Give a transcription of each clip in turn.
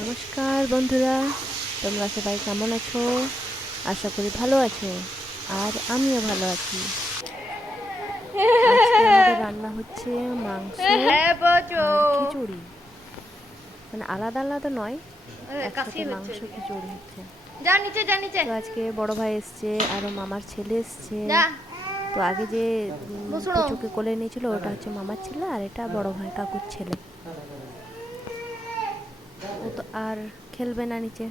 নমস্কার বন্ধুরা, তোমরা সবাই কেমন আছো? আশা করি ভালো আছো। আর আমিও ভালো আছি। আজকে আমাদের রান্না হচ্ছে মাংস আর খিচুড়ি, মানে আলাদা আলাদা নয়, একসাথে মাংস খিচুড়ি হচ্ছে। তো আজকে বড় ভাই এসছে, আরও মামার ছেলে এসছে। তো আগে যে পুচুকে কোলে নিয়েছিল ওটা হচ্ছে মামার ছেলে, আর এটা বড় ভাই কাকুর ছেলে। ও তো আর খেলবে না নিচে,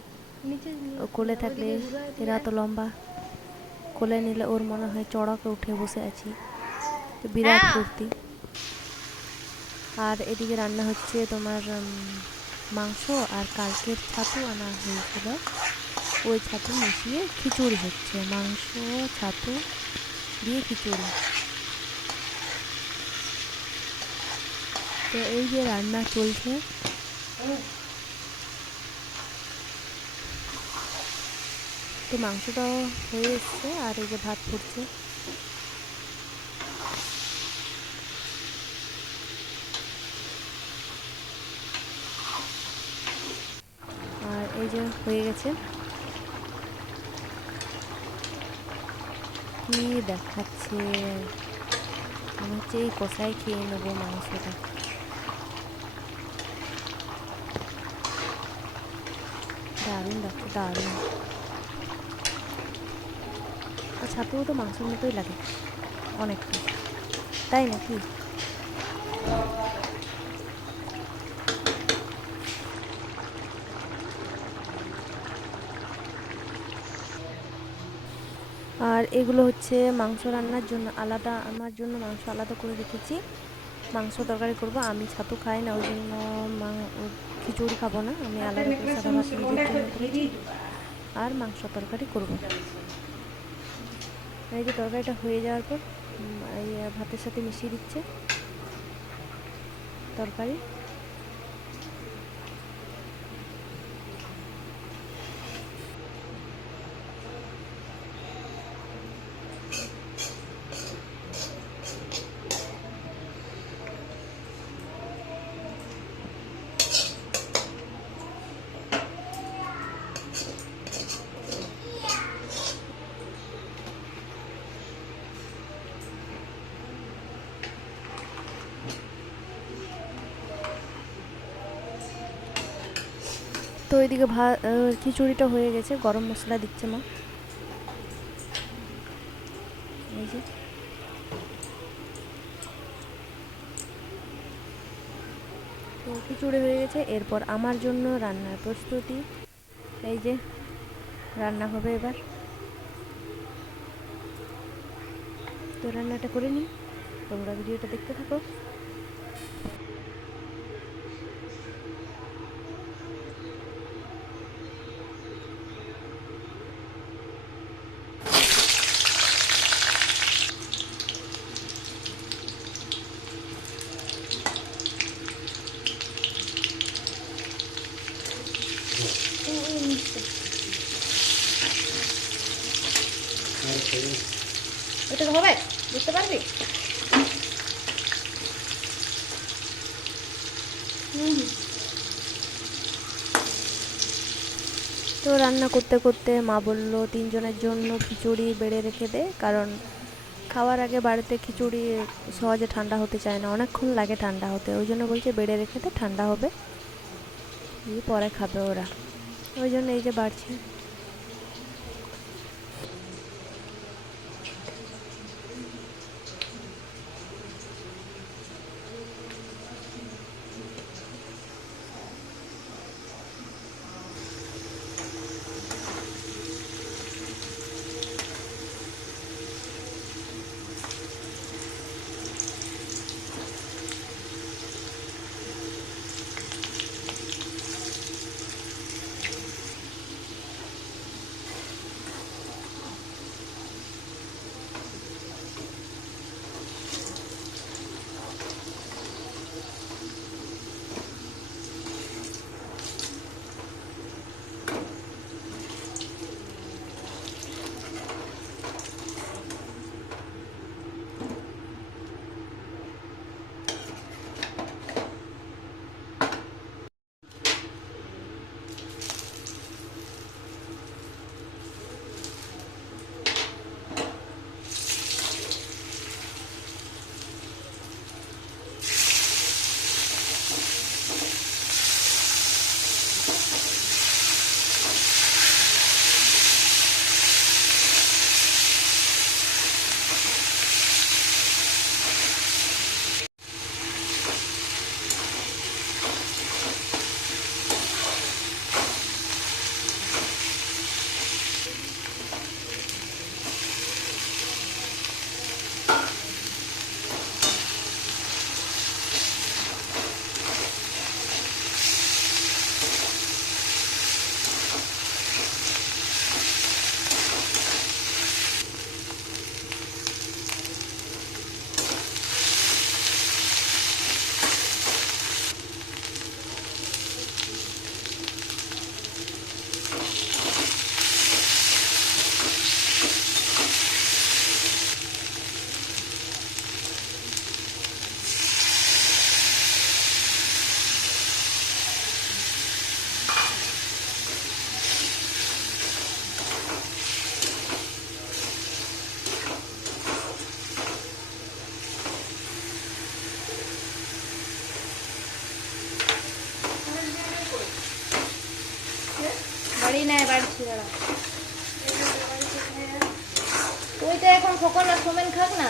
ও কোলে থাকলে এরা তো লম্বা, কোলে নিলে ওর মনে হয় চড়কে উঠে বসে আছি, তো বিরাট ফুর্তি। আর এদিকে রান্না হচ্ছে তোমার মাংস, আর কালকের ছাতু আনা হয়েছিল, ওই ছাতু মিশিয়ে খিচুড়ি হচ্ছে, মাংস ছাতু দিয়ে খিচুড়ি। তো এই যে রান্না চলছে। তো মাংসটাও হয়ে এসছে, আর এই যে ভাত ফুটছে। আর এই যে হয়ে গেছে। কি দেখাচ্ছে, মনে হচ্ছে এই কষাই খেয়ে নেবো মাংসটা। দারুণ লাগছে, দারুণ। আর ছাতুও তো মাংসের মতোই লাগে অনেকটা, তাই নাকি? আর এগুলো হচ্ছে মাংস রান্নার জন্য আলাদা, আমার জন্য মাংস আলাদা করে রেখেছি। মাংস তরকারি করব, আমি ছাতু খাই না, ওই জন্য খিচুড়ি খাবো না, আমি আলাদা করে সাদা ভাত নিজের জন্য করেছি, আর মাংস তরকারি করব। এই যে তরকারিটা হয়ে যাওয়ার পর এই ভাতের সাথে মিশিয়ে দিচ্ছে তরকারি। তো এদিকে খিচুড়িটা হয়ে গেছে, গরম মশলা দিচ্ছে মা। এই যে তো খিচুড়ি হয়ে গেছে, এরপর আমার জন্য রান্নার প্রস্তুতি। এই যে রান্না হবে এবার, তো রান্নাটা করে নিই, তোমরা ভিডিওটা দেখতে থাকো। এটা হবে, বুঝতে পারবি? তো রান্না করতে করতে মা বলল 3 জনের জন্য খিচুড়ি বেড়ে রেখে দে, কারণ খাওয়ার আগে বাড়িতে খিচুড়ি সহজে ঠান্ডা হতে চায় না, অনেকক্ষণ লাগে ঠান্ডা হতে, ওই জন্য বলছে বেড়ে রেখে দে, ঠান্ডা হবে, দিয়ে পরে খাবে ওরা, ওই জন্য এই যে বাড়ছি। বাড়ি নেয় বাড়ছি দাঁড়া। তুই তো এখন খোকন আর সোমেন খাক না।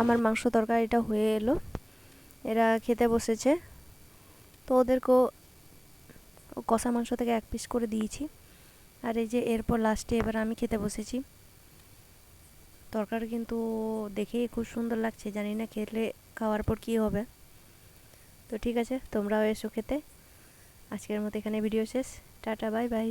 আমার মাংস তরকারিটা হয়ে এলো, এরা খেতে বসেছে। তো ওদেরকেও কষা মাংস থেকে 1 পিস করে দিয়েছি। আর এই যে এরপর লাস্টে এবার আমি খেতে বসেছি। তরকারি কিন্তু দেখেই খুব সুন্দর লাগছে, জানি না খেলে খাওয়ার পর কী হবে। তো ঠিক আছে, তোমরাও এসো খেতে। আজকের মতো এখানে ভিডিও শেষ। Tata, bye bye.